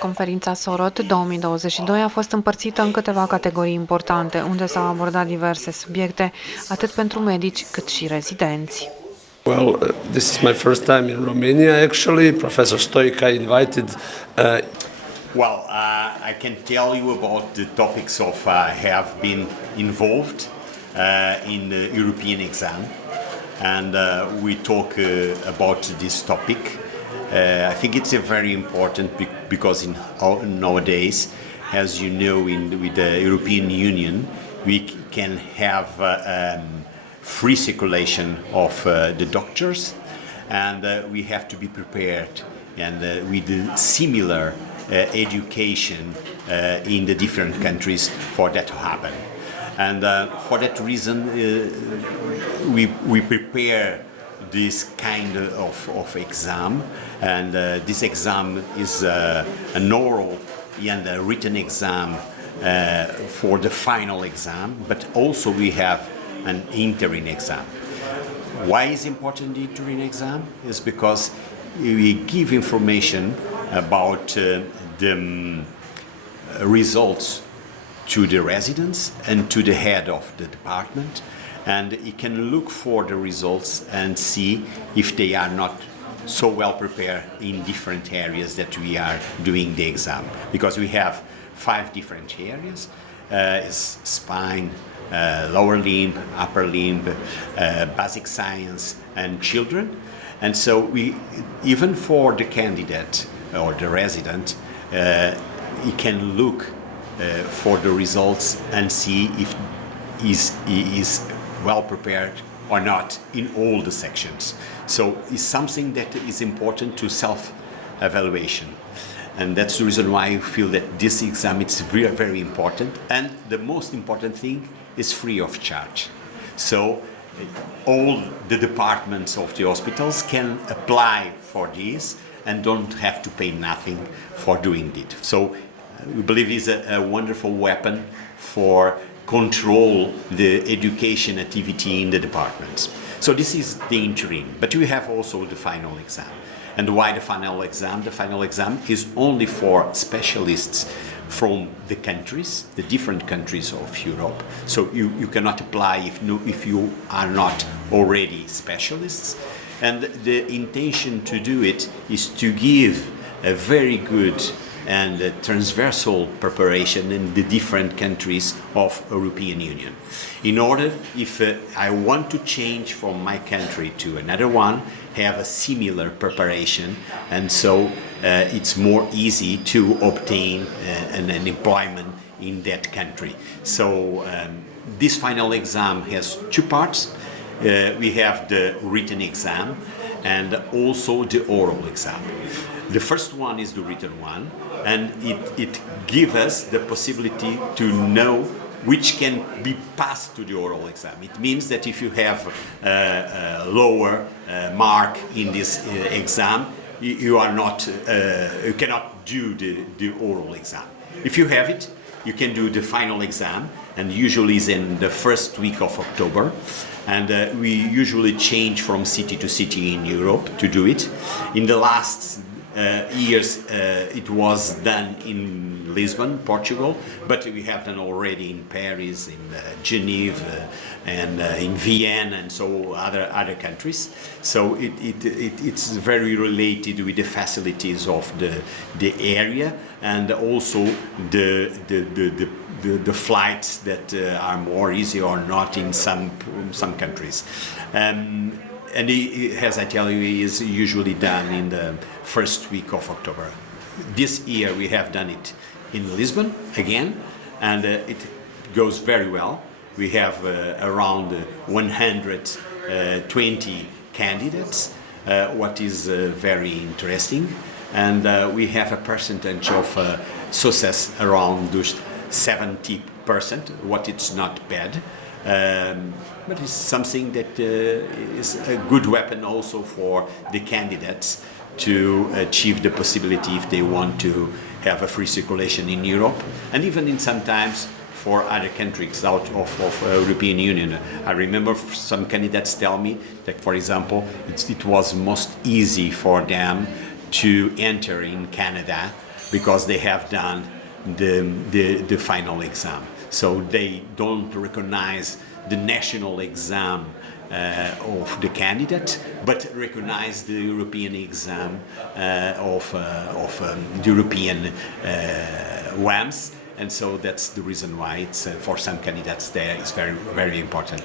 Conferința SOROT 2022 a fost împărțită în câteva categorii importante, unde s-au abordat diverse subiecte, atât pentru medici cât și rezidenți. Well, this is my first time in Romania. Actually, Professor Stoica invited. I can tell you about the topics of have been involved in the European exam, and we talk about this topic. I think it's a very important because nowadays, as you know, with the European Union, we can have free circulation of the doctors, and we have to be prepared and with the similar education in the different countries for that to happen. And for that reason, we prepare this kind of exam, and this exam is an oral and a written exam for the final exam, but also we have an interim exam. Why is important the interim exam? Is because we give information about the results to the residents and to the head of the department, and you can look for the results and see if they are not so well prepared in different areas that we are doing the exam, because we have 5 different areas: is spine, lower limb, upper limb, basic science, and children. And so we, even for the candidate or the resident, he can look for the results and see if he is well prepared or not in all the sections. So it's something that is important to self-evaluation. And that's the reason why I feel that this exam is very, very important. And the most important thing is free of charge. So all the departments of the hospitals can apply for this and don't have to pay nothing for doing it. So we believe it's a wonderful weapon for control the education activity in the departments. So this is the interim, but we have also the final exam. And why the final exam? The final exam is only for specialists from the countries, the different countries of Europe. So you cannot apply if you are not already specialists. And the intention to do it is to give a very good and transversal preparation in the different countries of European Union. In order, if I want to change from my country to another one, have a similar preparation, and so it's more easy to obtain an employment in that country. So this final exam has 2 parts. We have the written exam and also the oral exam. The first one is the written one, and it gives us the possibility to know which can be passed to the oral exam. It means that if you have a lower mark in this exam, you cannot do the oral exam. If you have it, you can do the final exam, and usually is in the first week of October. And we usually change from city to city in Europe to do it. In the last years, it was done in Lisbon, Portugal, but we have done already in Paris, in Geneva, and in Vienna, and so other countries. So it's very related with the facilities of the area, and also the flights that are more easy or not in some countries. And as I tell you, it is usually done in the first week of October. This year we have done it in Lisbon again, and it goes very well. We have around 120 candidates, what is very interesting. And we have a percentage of success around 70%, what it's not bad. But it's something that is a good weapon also for the candidates to achieve the possibility if they want to have a free circulation in Europe, and even in sometimes for other countries out of European Union. I remember some candidates tell me that, for example, it was most easy for them to enter in Canada because they have done the final exam. So they don't recognize the national exam of the candidate, but recognize the European exam of the European WAMs. And so that's the reason why it's for some candidates there is very, very important.